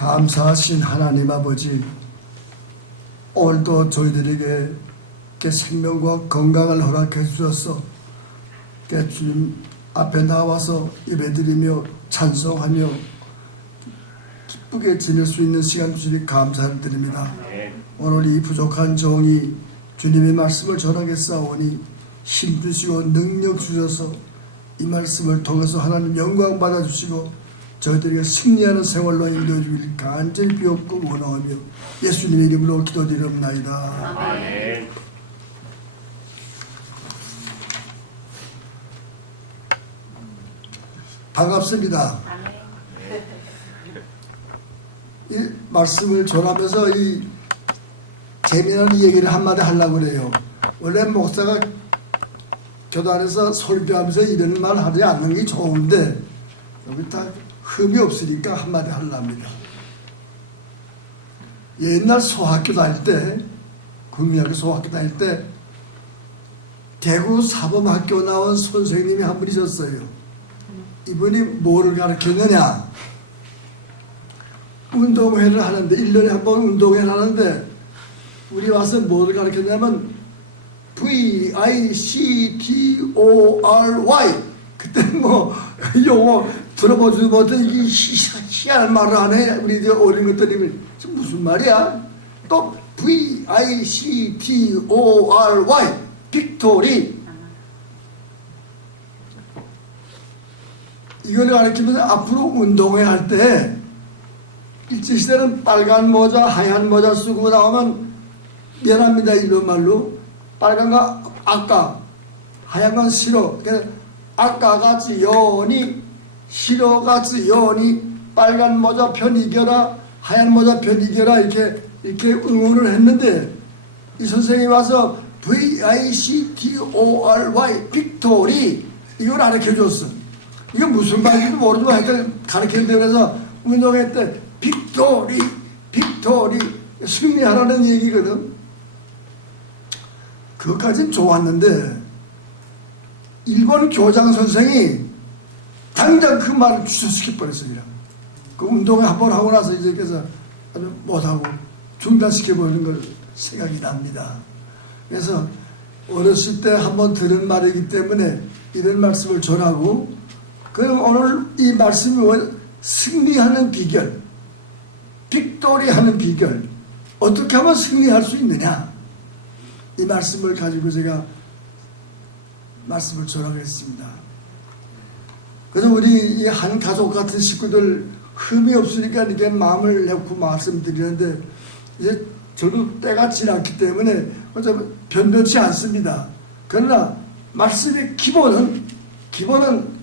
감사하신 하나님 아버지, 오늘도 저희들에게 생명과 건강을 허락해 주셔서 주님 앞에 나와서 예배드리며 찬송하며 기쁘게 지낼 수 있는 시간 주시니 감사를 드립니다. 오늘 이 부족한 종이 주님의 말씀을 전하겠사오니 힘주시고 능력 주셔서 이 말씀을 통해서 하나님 영광 받아주시고 저희들에게 승리하는 생활로 인도해주길 간절히 비옵고 원하오며 예수님의 이름으로 기도드리옵나이다. 아멘. 반갑습니다. 이 말씀을 전하면서 이 재미난 얘기를 한마디 하려고 그래요. 원래 목사가 교단에서 설교하면서 이런 말 하지 않는 게 좋은데 여기 다 흠이 없으니까 한마디 하려합니다. 옛날 소학교 다닐 때, 국민학교 소학교 다닐 때 대구 사범학교 나온 선생님이 한 분이셨어요. 이분이 뭐를 가르쳤느냐, 운동회를 하는데 1년에 한 번 운동회를 하는데 우리 와서 뭐를 가르쳤냐면 VICTORY. 그때 뭐 용어 들어보지도 못해 이 희한한 말을 하네. 우리 어린 것들이 무슨 말이야? 또 VICTORY 빅토리. 이걸 가르치면서 앞으로 운동회 할 때 일제시대는 빨간 모자 하얀 모자 쓰고 나오면 미안합니다 이런 말로 빨간 거 아까 하얀 건 싫어. 그래서 아까같이 여니 싫어같이 여니 빨간 모자 편 이겨라 하얀 모자 편 이겨라 이렇게 응원을 했는데 이 선생님이 와서 VICTORY 빅토리 이걸 가르쳐줬어. 이게 무슨 말인지도 모르고 하여튼 가르쳤는데 그래서 운동회 때 빅토리 승리하라는 얘기거든. 그것까진 좋았는데 일본 교장 선생이 당장 그 말을 취소시켜버렸습니다. 그 운동회 한번 하고 나서 이제 그래서 못하고 중단시켜버리는 걸 생각이 납니다. 그래서 어렸을 때 한번 들은 말이기 때문에 이런 말씀을 전하고, 그럼 오늘 이 말씀이 승리하는 비결, 빅토리 하는 비결, 어떻게 하면 승리할 수 있느냐, 이 말씀을 가지고 제가 말씀을 전하겠습니다. 그래서 우리 이 한 가족 같은 식구들 흠이 없으니까 이렇게 마음을 내고 말씀드리는데 이제 저도 때가 지났기 때문에 변변치 않습니다. 그러나 말씀의 기본은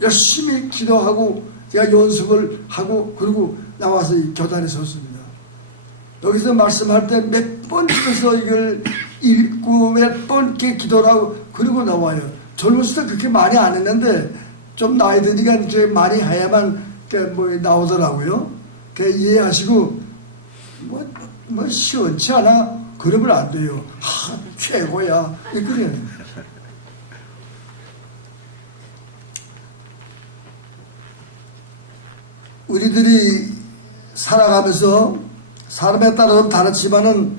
열심히 기도하고 제가 연습을 하고 그리고 나와서 이 교단에 섰습니다. 여기서 말씀할 때 몇 번 찍어서 이걸 읽고 몇 번 이렇게 기도를 하고 그리고 나와요. 젊었을 때 그렇게 많이 안 했는데 좀 나이 드니까 이렇게 많이 해야만 뭐 나오더라고요. 이해하시고 뭐 시원치 않아 그러면 안 돼요. 최고야 그래요. 우리들이 살아가면서 사람에 따라서 다르지만은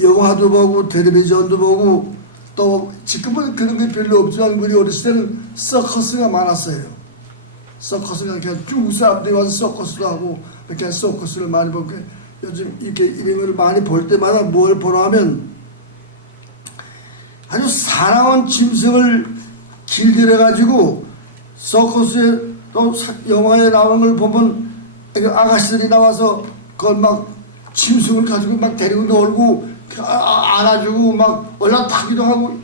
영화도 보고 텔레비전도 보고 또 지금은 그런 게 별로 없지만 우리 어렸을 때는 서커스가 많았어요. 서커스가 그냥 쭉 사람들이 와서 서커스도 하고 이렇게 서커스를 많이 보고 요즘 이렇게 이런 걸 많이 볼 때마다 뭘 보라 하면 아주 사나운 짐승을 길들여 가지고 서커스에 또 영화에 나오는 걸 보면 아가씨들이 나와서 그걸 막 짐승을 가지고 막 데리고 놀고 안아주고 막 올라타기도 하고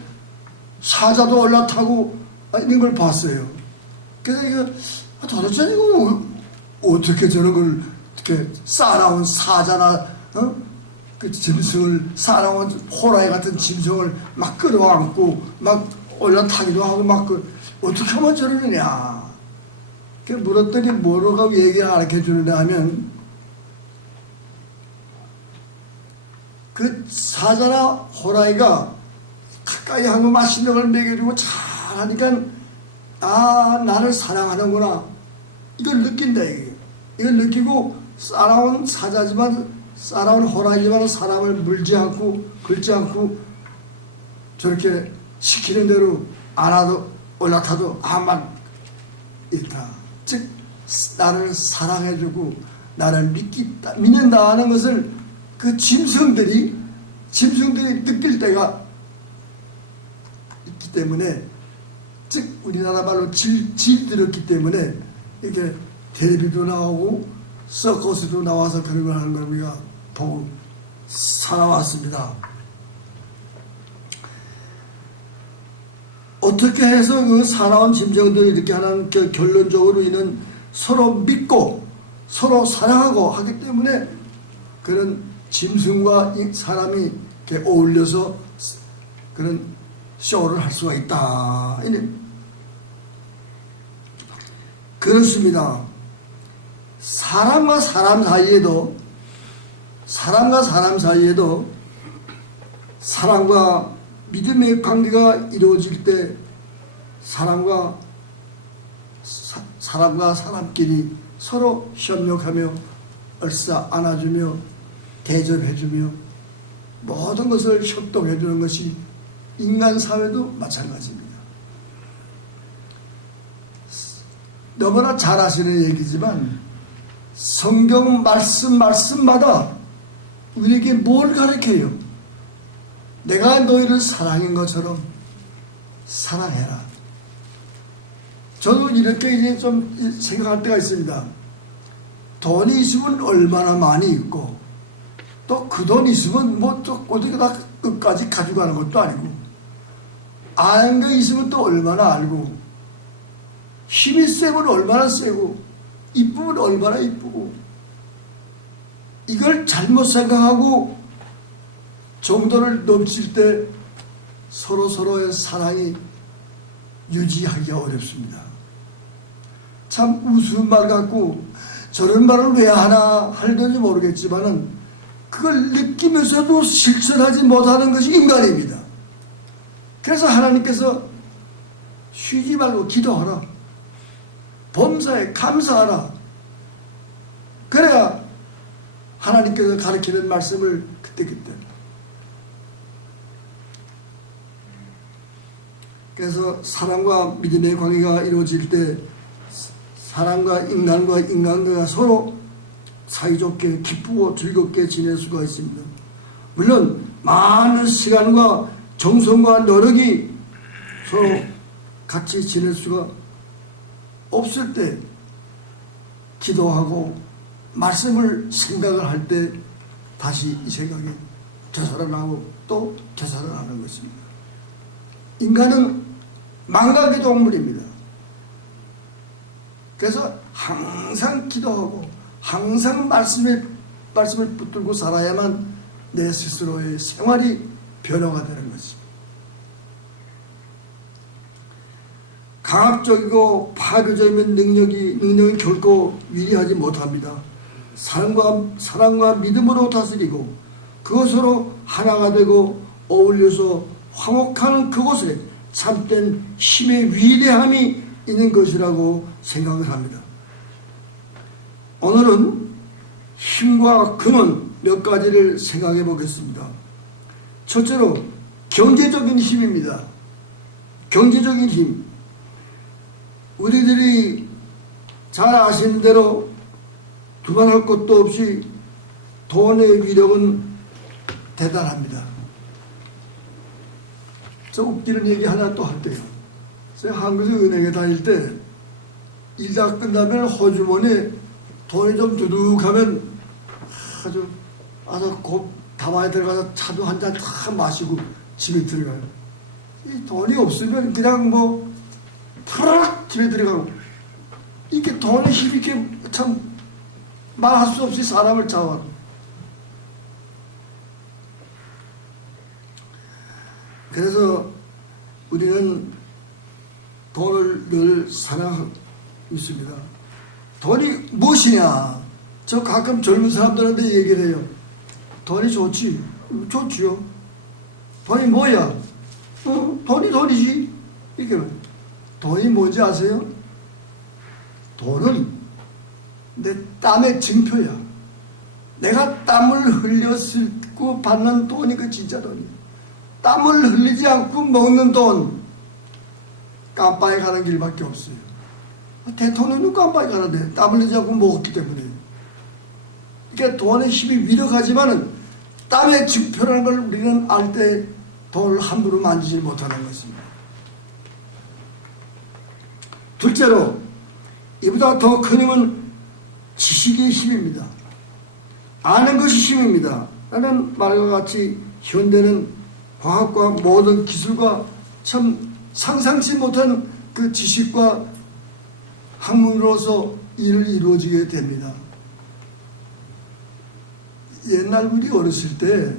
사자도 올라타고 이런 걸 봤어요. 그래서 이거 도대체 이거 어떻게 저런 걸 이렇게 싸나운 사자나 그 짐승을 싸나운 호랑이 같은 짐승을 막 끌어안고 막 올라타기도 하고 막 어떻게 하면 저러느냐. 물었더니 뭐라고 얘기를 가르쳐 주느냐 하면 그 사자나 호랑이가 가까이 하고 맛있는 걸 먹여주고 잘하니까 나를 사랑하는구나 이걸 느낀다. 이걸 느끼고 싸나운 사자지만, 싸나운 호랑이지만 사람을 물지 않고 긁지 않고 저렇게 시키는 대로 안 하도 올라타도 아무 말 있다. 즉 나를 사랑해주고 나를 믿는다 하는 것을 그 짐승들이 느낄 때가 있기 때문에, 즉 우리나라 말로 질들었기 때문에 이렇게 텔레비도 나오고 서커스도 나와서 그런 걸 하는 걸 우리가 보고 살아왔습니다. 어떻게 해서 그 사나운 짐승들이 이렇게 하는 결론적으로 이는 서로 믿고 서로 사랑하고 하기 때문에 그런 짐승과 사람이 이렇게 어울려서 그런 쇼를 할 수가 있다. 그렇습니다. 사람과 사람 사이에도 사랑과 믿음의 관계가 이루어질 때 사람과 사람끼리 서로 협력하며 얼싸 안아주며 대접해주며 모든 것을 협동해주는 것이 인간 사회도 마찬가지입니다. 너무나 잘 아시는 얘기지만 성경 말씀마다 우리에게 뭘 가르쳐요? 내가 너희를 사랑한 것처럼 사랑해라. 저도 이렇게 이제 좀 생각할 때가 있습니다. 돈이 있으면 얼마나 많이 있고 또 그 돈 있으면 뭐 또 어떻게 다 끝까지 가져가는 것도 아니고, 아는 게 있으면 또 얼마나 알고, 힘이 세면 얼마나 세고, 이쁘면 얼마나 이쁘고, 이걸 잘못 생각하고 정도를 넘칠 때 서로의 사랑이 유지하기가 어렵습니다. 참 우스운 말 같고 저런 말을 왜 하나 할는지 모르겠지만은 그걸 느끼면서도 실천하지 못하는 것이 인간입니다. 그래서 하나님께서 쉬지 말고 기도하라, 범사에 감사하라. 그래야 하나님께서 가르치는 말씀을 그때그때. 그래서 사람과 믿음의 관계가 이루어질 때 사람과 인간과 서로 사이좋게 기쁘고 즐겁게 지낼 수가 있습니다. 물론 많은 시간과 정성과 노력이 서로 같이 지낼 수가 없을 때 기도하고 말씀을 생각을 할 때 다시 이 생각이 되살아나고 또 되살아나는 것입니다. 인간은 망각의 동물입니다. 그래서 항상 기도하고 항상 말씀을 붙들고 살아야만 내 스스로의 생활이 변화가 되는 것입니다. 강압적이고 파괴적인 능력은 결코 위리하지 못합니다. 사랑과 믿음으로 다스리고 그것으로 하나가 되고 어울려서 화목하는 그곳에 참된 힘의 위대함이 있는 것이라고 생각을 합니다. 오늘은 힘과 근원 몇 가지를 생각해 보겠습니다. 첫째로 경제적인 힘입니다. 경제적인 힘. 우리들이 잘 아시는 대로 두말할 것도 없이 돈의 위력은 대단합니다. 저 웃기는 얘기 하나 또 할게요. 제가 한국에서 은행에 다닐 때 일 다 끝나면 호주머니에 돈이 좀 두둑하면 아주 곧 다방에 들어가서 차도 한 잔 다 마시고 집에 들어가요. 이 돈이 없으면 그냥 뭐 푸락 집에 들어가고, 이렇게 돈의 힘이 이렇게 참 말할 수 없이 사람을 잡아요. 그래서 우리는 돈을 늘 사랑하고 있습니다. 돈이 무엇이냐? 저 가끔 젊은 사람들한테 얘기를 해요. 돈이 좋지? 좋지요. 돈이 뭐야? 돈이 돈이지. 이렇게. 돈이 뭔지 아세요? 돈은 내 땀의 증표야. 내가 땀을 흘렸을 고 받는 돈이 그 진짜 돈이야. 땀을 흘리지 않고 먹는 돈, 깜빵에 가는 길밖에 없어요. 대통령은 깜빵에 가는데 땀 흘리지 않고 먹었기 때문에. 그러니까 돈의 힘이 위력하지만은 땀의 증표라는 걸 우리는 알 때 돈을 함부로 만지지 못하는 것입니다. 둘째로, 이보다 더 큰 힘은 지식의 힘입니다. 아는 것이 힘입니다. 라는 말과 같이 현대는 과학과 모든 기술과 참 상상치 못한 그 지식과 학문으로서 일을 이루어지게 됩니다. 옛날 우리 어렸을 때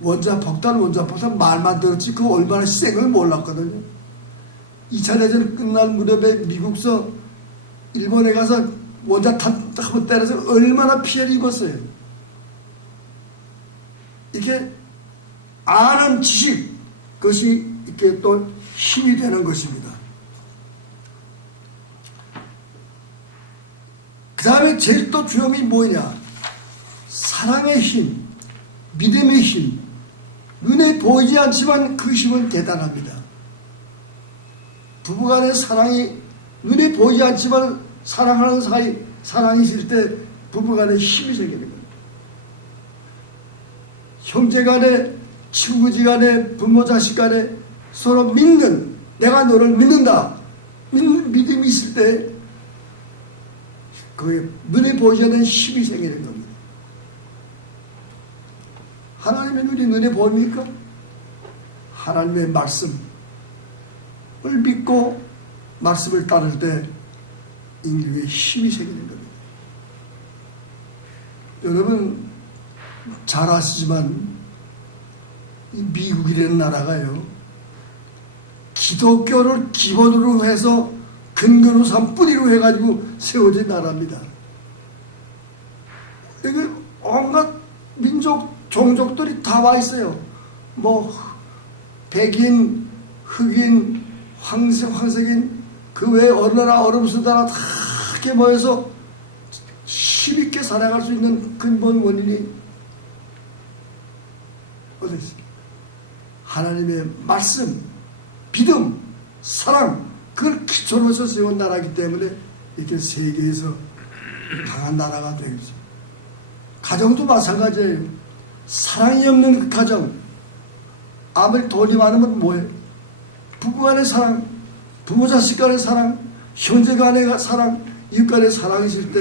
원자폭탄 말만 들었지 그 얼마나 센 걸 몰랐거든요. 2차 대전 끝날 무렵에 미국서 일본에 가서 원자탄 한번 때려서 얼마나 피해를 입었어요. 이렇게 아는 지식, 그것이 이렇게 또 힘이 되는 것입니다. 그 다음에 제일 또 주요이 뭐냐? 사랑의 힘, 믿음의 힘. 눈에 보이지 않지만 그 힘은 대단합니다. 부부간의 사랑이 눈에 보이지 않지만 사랑하는 사이, 사랑이 있을 때 부부간에 힘이 생기는 거예요. 형제간에, 친구지간에, 부모 자식간에 서로 믿는, 내가 너를 믿는다. 믿음이 있을 때 그게 눈에 보이지 않는 힘이 생기는 겁니다. 하나님의 눈이 눈에 보입니까? 하나님의 말씀을 믿고 말씀을 따를 때 인류의 힘이 생기는 겁니다. 여러분 잘 아시지만 이 미국이라는 나라가요, 기독교를 기본으로 해서 근거로 삼 뿌리로 해가지고 세워진 나라입니다. 여기 온갖 민족, 종족들이 다 와 있어요. 뭐 백인, 흑인, 황색인, 그 외에 어느 나라 어느 나라 다 이렇게 모여서 힘있게 살아갈 수 있는 근본 원인이 어디 있어요? 하나님의 말씀, 믿음, 사랑, 그걸 기초로 해서 세운 나라이기 때문에 이렇게 세계에서 강한 나라가 되겠죠. 가정도 마찬가지예요. 사랑이 없는 그 가정, 아무리 돈이 많으면 뭐예요? 부부간의 사랑, 부모 자식 간의 사랑, 형제 간의 사랑, 이웃 간의 사랑이 있을 때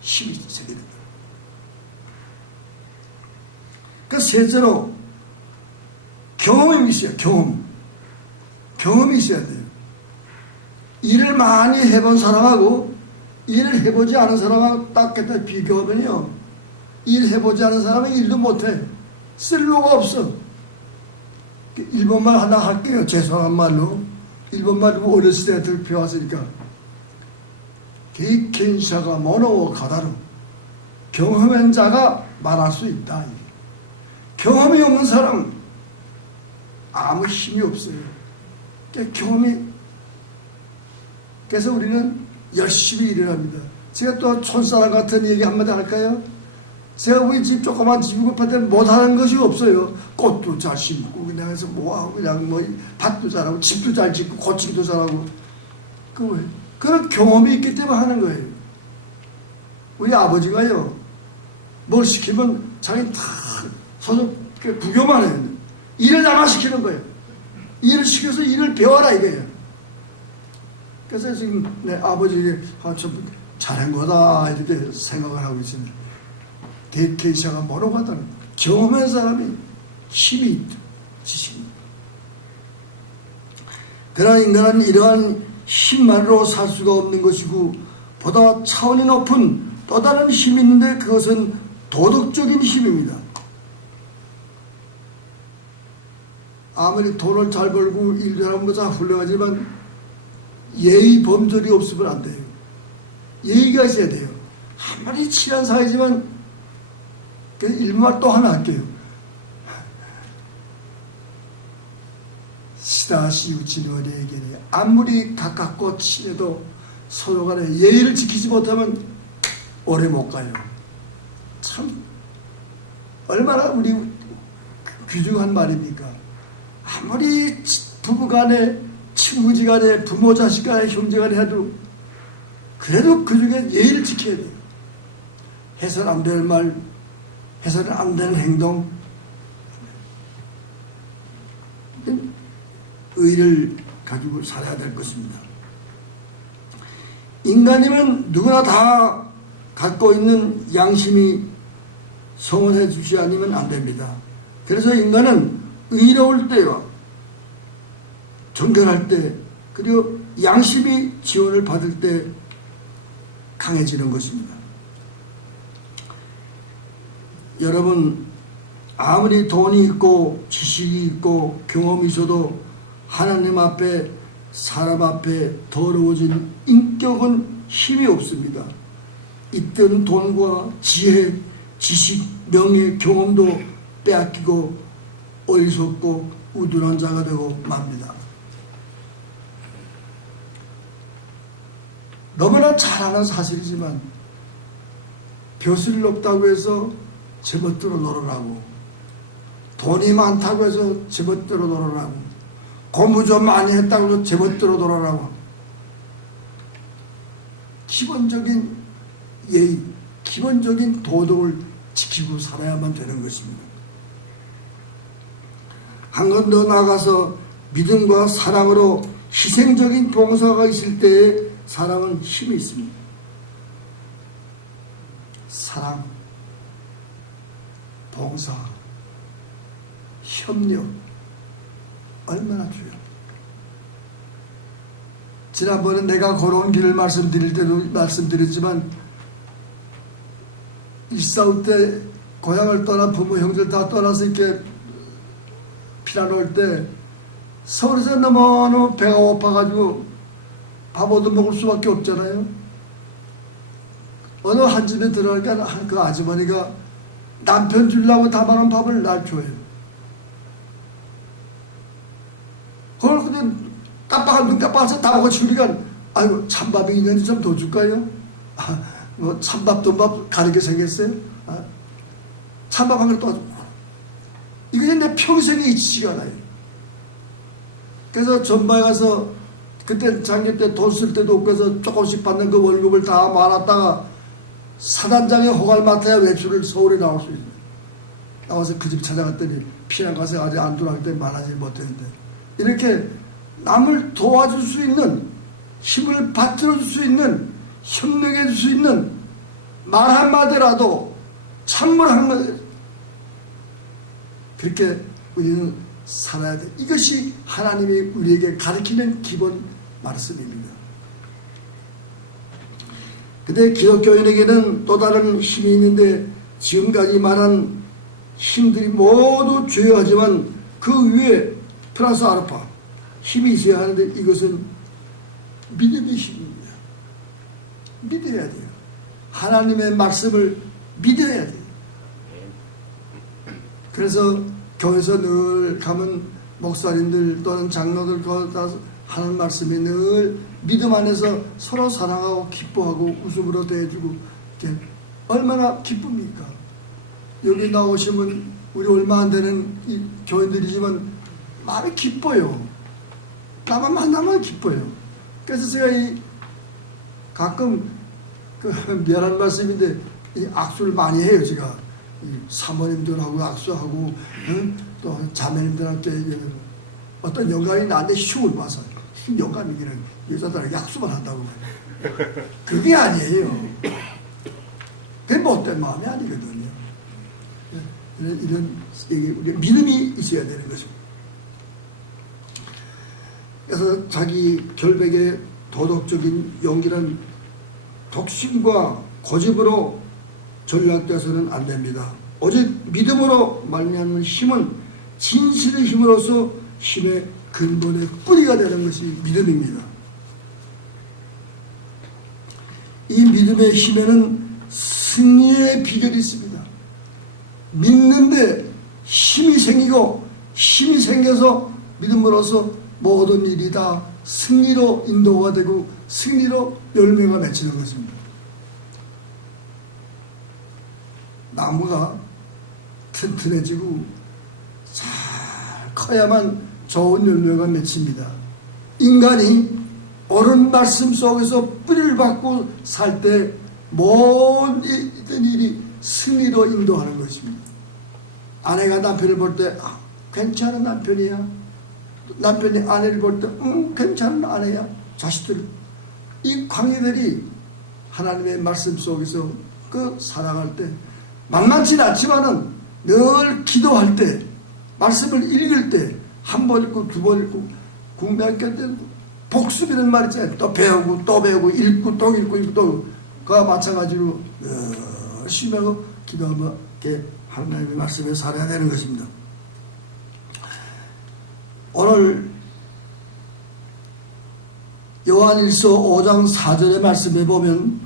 힘이 생기는 거예요. 그러니까 셋째로 경험이 있어요. 경험이 있어야 돼요. 일을 많이 해본 사람하고 일을 해보지 않은 사람하고 딱 갖다 비교하면요, 일 해보지 않은 사람은 일도 못해. 쓸모가 없어. 일본말 하나 할게요. 죄송한 말로. 일본말 어렸을 때 배웠으니까. 게이켄샤가 모노 가다루. 경험한 자가 말할 수 있다. 경험이 없는 사람 아무 힘이 없어요. 경험이. 그래서 우리는 열심히 일을 합니다. 제가 또 촌사람 같은 얘기 한마디 할까요? 제가 우리 집 조그만 집이고 밭에 못하는 것이 없어요. 꽃도 잘 심고 그냥 해서 뭐하고 그냥 뭐 밭도 잘하고 집도 잘 짓고 고치기도 잘하고 그런 경험이 있기 때문에 하는 거예요. 우리 아버지가요, 뭘 시키면 자기 다 서서 구경만 해요. 일을 나만 시키는 거예요. 일을 시켜서 일을 배워라 이거예요. 그래서 지금 내 아버지에게 좀 잘한 거다 이렇게 생각을 하고 있습니다. 데이케이샤가 뭐라고 하다는 경험한 사람이 힘이 있다. 지식입니다. 그러나 인간은 이러한 힘만으로 살 수가 없는 것이고 보다 차원이 높은 또 다른 힘이 있는데 그것은 도덕적인 힘입니다. 아무리 돈을 잘 벌고 일을 하는 것도 훌륭하지만 예의 범절이 없으면 안 돼요. 예의가 있어야 돼요. 아무리 친한 사이지만 일말 또 하나 할게요. 시다시 우치노리에게 아무리 가깝고 친해도 서로 간에 예의를 지키지 못하면 오래 못 가요. 참 얼마나 우리 귀중한 말입니까? 아무리 부부간에 친구지간에 부모 자식간에 형제간에 해도 그래도 그 중에 예의를 지켜야 돼요. 해서는 안 될 말, 해서는 안 되는 행동, 의를 가지고 살아야 될 것입니다. 인간이면 누구나 다 갖고 있는 양심이 성원해 주지 않으면 안 됩니다. 그래서 인간은 의로울 때와 정결할 때 그리고 양심이 지원을 받을 때 강해지는 것입니다. 여러분, 아무리 돈이 있고 지식이 있고 경험이 있어도 하나님 앞에 사람 앞에 더러워진 인격은 힘이 없습니다. 있던 돈과 지혜, 지식, 명예, 경험도 빼앗기고 어리석고 우둔한 자가 되고 맙니다. 너무나 잘 아는 사실이지만 벼슬이 높다고 해서 제멋대로 놀으라고, 돈이 많다고 해서 제멋대로 놀으라고, 공부 좀 많이 했다고 해서 제멋대로 놀으라고, 기본적인 예의, 기본적인 도덕을 지키고 살아야만 되는 것입니다. 한 건 더 나아가서 믿음과 사랑으로 희생적인 봉사가 있을 때에 사람은 힘이 있습니다. 사랑, 봉사, 협력 얼마나 중요합니다. 지난번에 내가 걸어온 길을 말씀드릴 때도 말씀드렸지만, 일사후 때 고향을 떠나 부모 형들 다 떠나서 이렇게 피난 올 때 서울에서 너무너무 배가 고파가지고 밥 얻어 먹을 수밖에 없잖아요. 어느 한 집에 들어가니까 그 아주머니가 남편 주려고 담아놓은 밥을 날 줘요. 그걸 그냥 깜빡한 눈 깜빡해서 다 먹어 치우니까, 아이고 찬밥이 있는지 좀 더 줄까요? 뭐 찬밥 돈밥 가르게 생겼어요? 찬밥 한 그릇 또 이거 내 평생에 잊히지가 않아요. 그래서 전방에 가서 그때 작년 때 돈 쓸 때도 없고 해서 조금씩 받는 그 월급을 다 모아놨다가 사단장의 허가를 맡아야 외출을 서울에 나올 수 있어요. 나와서 그 집 찾아갔더니 피난 가서 아직 안 돌아갈 때 말하지 못했는데, 이렇게 남을 도와줄 수 있는, 힘을 받들어 줄 수 있는, 협력해 줄 수 있는 말 한마디라도 찬물 한마디, 그렇게 우리는 살아야 돼. 이것이 하나님이 우리에게 가르치는 기본 말씀입니다. 근데 기독교인에게는 또 다른 힘이 있는데, 지금까지 말한 힘들이 모두 죄하지만 그 위에 플러스 알파 힘이 있어야 하는데, 이것은 믿음의 힘입니다. 믿어야 돼요. 하나님의 말씀을 믿어야 돼요. 그래서 교회에서 늘 가면 목사님들 또는 장로들 거기다 하는 말씀이 늘 믿음 안에서 서로 사랑하고 기뻐하고 웃음으로 대해주고, 이렇게 얼마나 기쁩니까? 여기 나오시면 우리 얼마 안 되는 이 교인들이지만 마음이 기뻐요. 나만 만나면 기뻐요. 그래서 제가 가끔 미안한 말씀인데 악수를 많이 해요. 제가 사모님들하고 악수하고, 또 자매님들한테 어떤 영감이 나한테 시험을 봐서, 영감이기는 여자들에게 약수만 한다고 말해요. 그게 아니에요. 그게 못된 마음이 아니거든요. 이런 우리 믿음이 있어야 되는 것입니다. 그래서 자기 결백의 도덕적인 용기는 독심과 고집으로 전락돼서는 안 됩니다. 오직 믿음으로 말미암는 힘은 진실의 힘으로서 힘의 근본의 뿌리가 되는 것이 믿음입니다. 이 믿음의 힘에는 승리의 비결이 있습니다. 믿는데 힘이 생기고, 힘이 생겨서 믿음으로써 모든 일이 다 승리로 인도가 되고 승리로 열매가 맺히는 것입니다. 나무가 튼튼해지고 잘 커야만 좋은 열매가 맺힙니다. 인간이 옳은 말씀 속에서 뿌리를 받고 살 때 모든 일이 승리로 인도하는 것입니다. 아내가 남편을 볼 때 괜찮은 남편이야. 남편이 아내를 볼 때 괜찮은 아내야. 자식들, 이 광희들이 하나님의 말씀 속에서 그 살아갈 때 만만치 않지만은 늘 기도할 때 말씀을 읽을 때 한 번 읽고 두 번 읽고 공부할 때 복습이라는 말 있잖아요. 또 배우고 또 배우고 읽고 또 읽고 읽고 또 그와 마찬가지로 열심히 하고 기도하며 이렇게 하나님의 말씀에 살아야 되는 것입니다. 오늘 요한일서 5장 4절의 말씀에 보면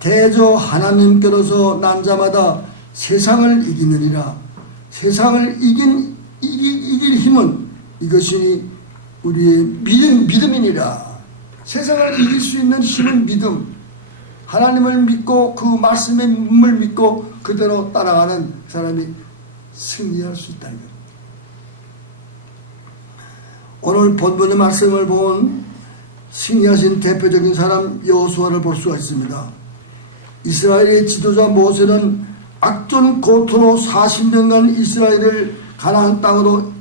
대저 하나님께로서 난 자마다 세상을 이기느니라. 세상을 이길 힘은 이것이니 우리의 믿음이니라. 세상을 이길 수 있는 힘은 믿음. 하나님을 믿고 그 말씀의 믿음을 믿고 그대로 따라가는 사람이 승리할 수 있다는 것. 오늘 본문의 말씀을 본 승리하신 대표적인 사람 여호수아를 볼 수가 있습니다. 이스라엘의 지도자 모세는 악전 고토로 40년간 이스라엘을 가나안 땅으로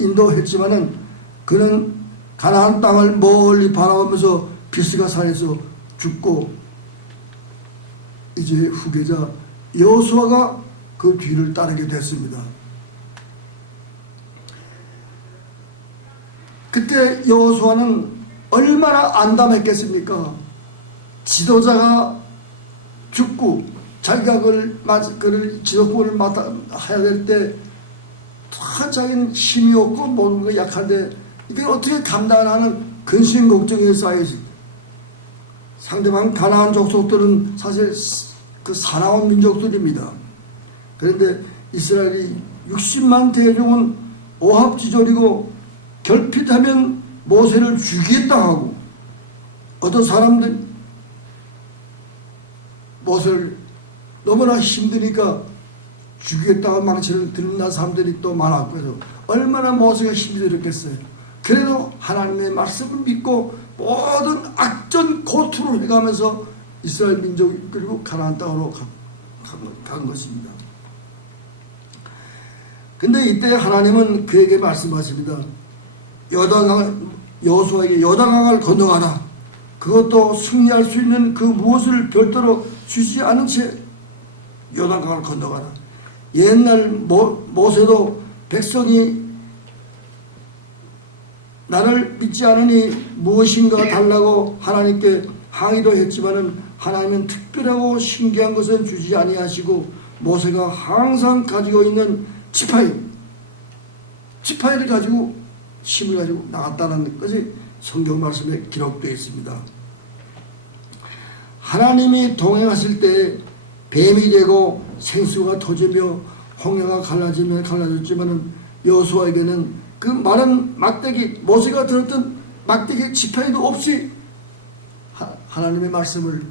인도했지만은 그는 가나안 땅을 멀리 바라보면서 비스가 산에서 죽고 이제 후계자 여호수아가 그 뒤를 따르게 됐습니다. 그때 여호수아는 얼마나 안담했겠습니까? 지도자가 죽고 자기가 그를 지도권을 맡아야 될 때 자기는 힘이 없고 모든 거 약한데 이걸 어떻게 감당하는 근심 걱정이 쌓여 있습니다. 상대방 가나안 족속들은 사실 그 사나운 민족들입니다. 그런데 이스라엘이 60만 대종은 오합지졸이고 결핍하면 모세를 죽이겠다 하고 어떤 사람들 모세를 너무나 힘드니까 죽이겠다고 망치를 들는 사람들이 또 많았고 그래서 얼마나 모세가 힘이 들었겠어요. 그래도 하나님의 말씀을 믿고 모든 악전 고투를 해가면서 이스라엘 민족이 그리고 가나안 땅으로 간 것입니다. 근데 이때 하나님은 그에게 말씀하십니다. 여호수아에게 요단강을 건너가라. 그것도 승리할 수 있는 그 무엇을 별도로 주지 않은 채 요단강을 건너가라. 옛날 모세도 백성이 나를 믿지 않으니 무엇인가 달라고 하나님께 항의도 했지만은 하나님은 특별하고 신기한 것은 주지 아니하시고 모세가 항상 가지고 있는 지파이를 가지고 힘을 가지고 나갔다는 것이 성경 말씀에 기록되어 있습니다. 하나님이 동행하실 때 뱀이 되고 생수가 터지며 홍해가 갈라졌지만은 여호수아에게는 그 마른 막대기 모세가 들었던 막대기 지팡이도 없이 하나님의 말씀을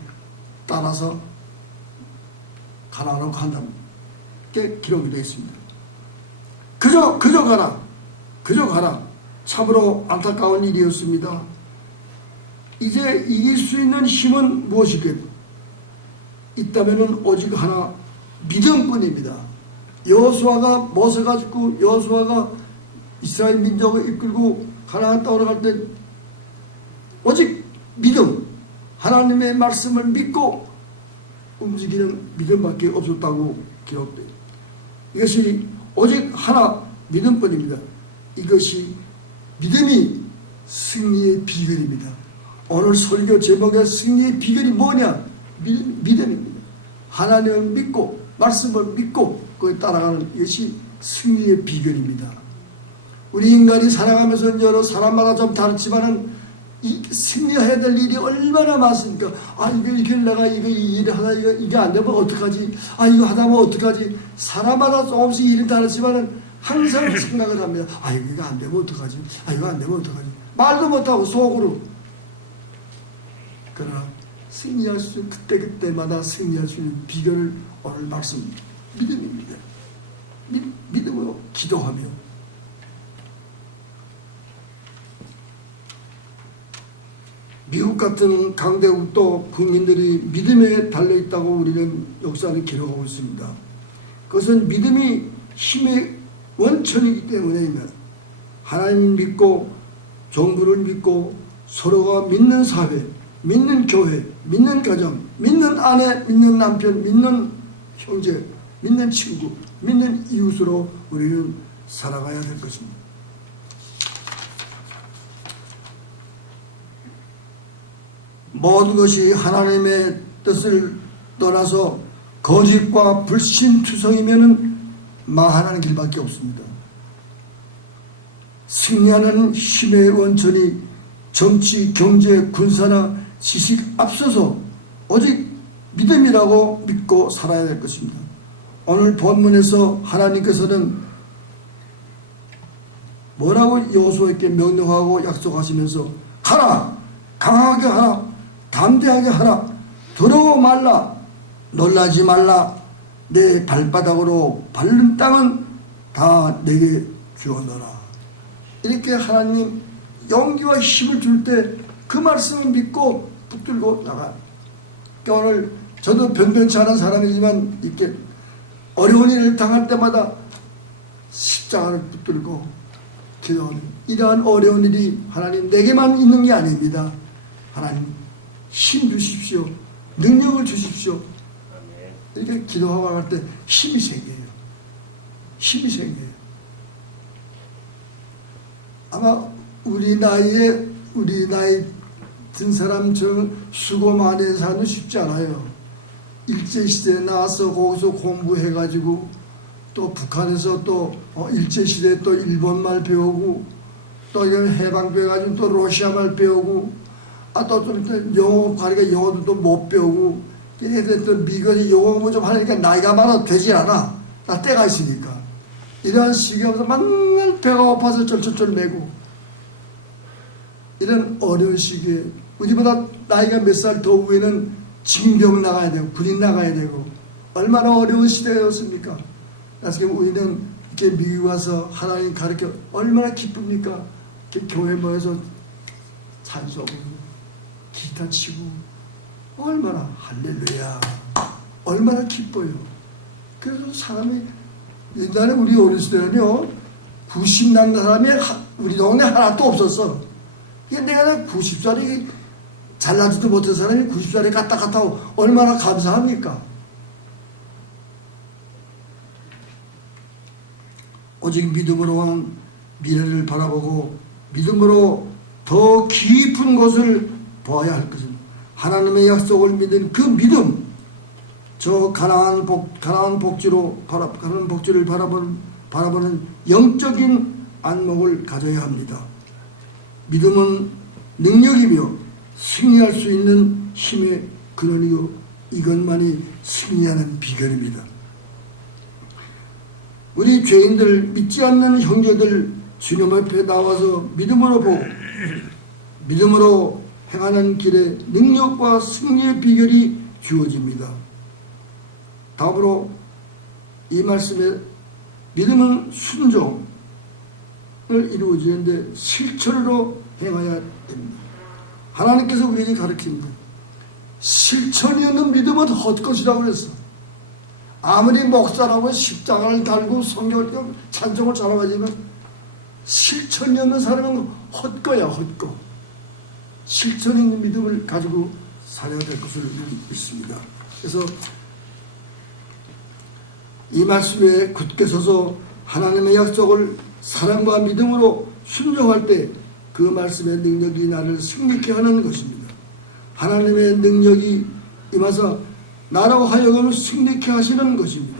따라서 가나안으로 간다는 게 기록이 되어 있습니다. 그저 가라. 참으로 안타까운 일이었습니다. 이제 이길 수 있는 힘은 무엇이겠? 있다면은 오직 하나 믿음뿐입니다. 여호수아가 모세가 죽고 여호수아가 이스라엘 민족을 이끌고 가나안 땅으로 갈 때 오직 믿음, 하나님의 말씀을 믿고 움직이는 믿음밖에 없었다고 기록돼요. 이것이 오직 하나 믿음뿐입니다. 이것이 믿음이 승리의 비결입니다. 오늘 설교 제목의 승리의 비결이 뭐냐? 믿음입니다. 하나님을 믿고 말씀을 믿고 그에 따라가는 이것이 승리의 비결입니다. 우리 인간이 살아가면서 여러 사람마다 좀 다르지만은 승리해야 될 일이 얼마나 많습니까? 이거 내가 이 일을 하다 이게 안 되면 어떡하지? 이거 하다 보면 어떡하지? 사람마다 조금씩 일은 다르지만은 항상 생각을 합니다. 이거 안 되면 어떡하지? 이거 안 되면 어떡하지? 말도 못하고 속으로 그러나 승리할 수 그때그때마다 승리할 수 있는 비결을 오늘 말씀 믿음입니다. 믿음으로 기도하며 미국 같은 강대국도 국민들이 믿음에 달려있다고 우리는 역사를 기록하고 있습니다. 그것은 믿음이 힘의 원천이기 때문에입니다. 하나님 믿고 정부를 믿고 서로가 믿는 사회, 믿는 교회, 믿는 가정, 믿는 아내, 믿는 남편, 믿는 형제, 믿는 친구, 믿는 이웃으로 우리는 살아가야 될 것입니다. 모든 것이 하나님의 뜻을 떠나서 거짓과 불신투성이면은 망하는 길밖에 없습니다. 승리하는 힘의 원천이 정치, 경제, 군사나 지식 앞서서 오직 믿음이라고 믿고 살아야 될 것입니다. 오늘 본문에서 하나님께서는 뭐라고 여호수아에게 명령하고 약속하시면서 가라! 강하게 하라! 담대하게 하라! 두려워 말라! 놀라지 말라! 내 발바닥으로 밟는 땅은 다 내게 주어너라. 이렇게 하나님 용기와 힘을 줄 때 그 말씀을 믿고 붙들고 나가. 그러니까 오늘 저도 변변치 않은 사람이지만 이렇게 어려운 일을 당할 때마다 십자가를 붙들고 기도하는 이러한 어려운 일이 하나님 내게만 있는 게 아닙니다. 하나님 힘 주십시오. 능력을 주십시오. 이렇게 기도하고 할 때 힘이 생겨요. 힘이 생겨요. 아마 우리 나이 든 사람처럼 수고 많이 해서 하는 쉽지 않아요. 일제시대에 나와서 거기서 공부해가지고 또 북한에서 또 일제시대에 또 일본말 배우고 또 이런 해방돼가지고 또 러시아말 배우고 또 좀 영어 가니까 영어도 또 못 배우고 얘네들 또 미국에 영어 공부 좀 하니까 나이가 많아도 되지 않아. 나 때가 있으니까. 이러한 시기하면서 맨날 배가 고파서 쩔쩔쩔 매고 이런 어려운 시기에 우리보다 나이가 몇 살 더 위에는 징병 나가야 되고 군인 나가야 되고 얼마나 어려운 시대였습니까? 그래서 우리는 이렇게 미국 와서 하나님 가르쳐 얼마나 기쁩니까? 교회 모여서 찬송하고 기타 치고 얼마나 할렐루야 얼마나 기뻐요. 그래서 사람이 옛날에 우리 어렸을 때는요 90 난 사람이 우리 동네 하나도 없었어. 내가 90살이 잘나지도 못한 사람이 90살에 갔다 하고 얼마나 감사합니까? 오직 믿음으로 미래를 바라보고 믿음으로 더 깊은 곳을 보아야 할 것은 하나님의 약속을 믿은 그 믿음, 저 가나안 복지를 바라보는 영적인 안목을 가져야 합니다. 믿음은 능력이며 승리할 수 있는 힘의 근원이요 이것만이 승리하는 비결입니다. 우리 죄인들 믿지 않는 형제들 주님 앞에 나와서 믿음으로 보고 믿음으로 행하는 길에 능력과 승리의 비결이 주어집니다. 다음으로 이 말씀에 믿음은 순종을 이루어지는데 실천으로 행해야 됩니다. 하나님께서 우리에게 가르칩니다. 실천이 없는 믿음은 헛것이라고 그랬어. 아무리 목사라고 십자가를 달고 성경을 찬송을 잘하지만 실천이 없는 사람은 헛거야 헛거. 실천 있는 믿음을 가지고 살아야 될 것을 믿습니다. 그래서 이 말씀에 굳게 서서 하나님의 약속을 사랑과 믿음으로 순종할 때 그 말씀의 능력이 나를 승리케 하는 것입니다. 하나님의 능력이 임하사 나라고 하여금 승리케 하시는 것입니다.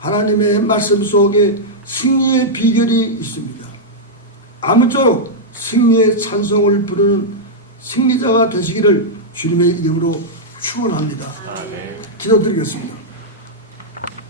하나님의 말씀 속에 승리의 비결이 있습니다. 아무쪼록 승리의 찬송을 부르는 승리자가 되시기를 주님의 이름으로 축원합니다. 기도드리겠습니다.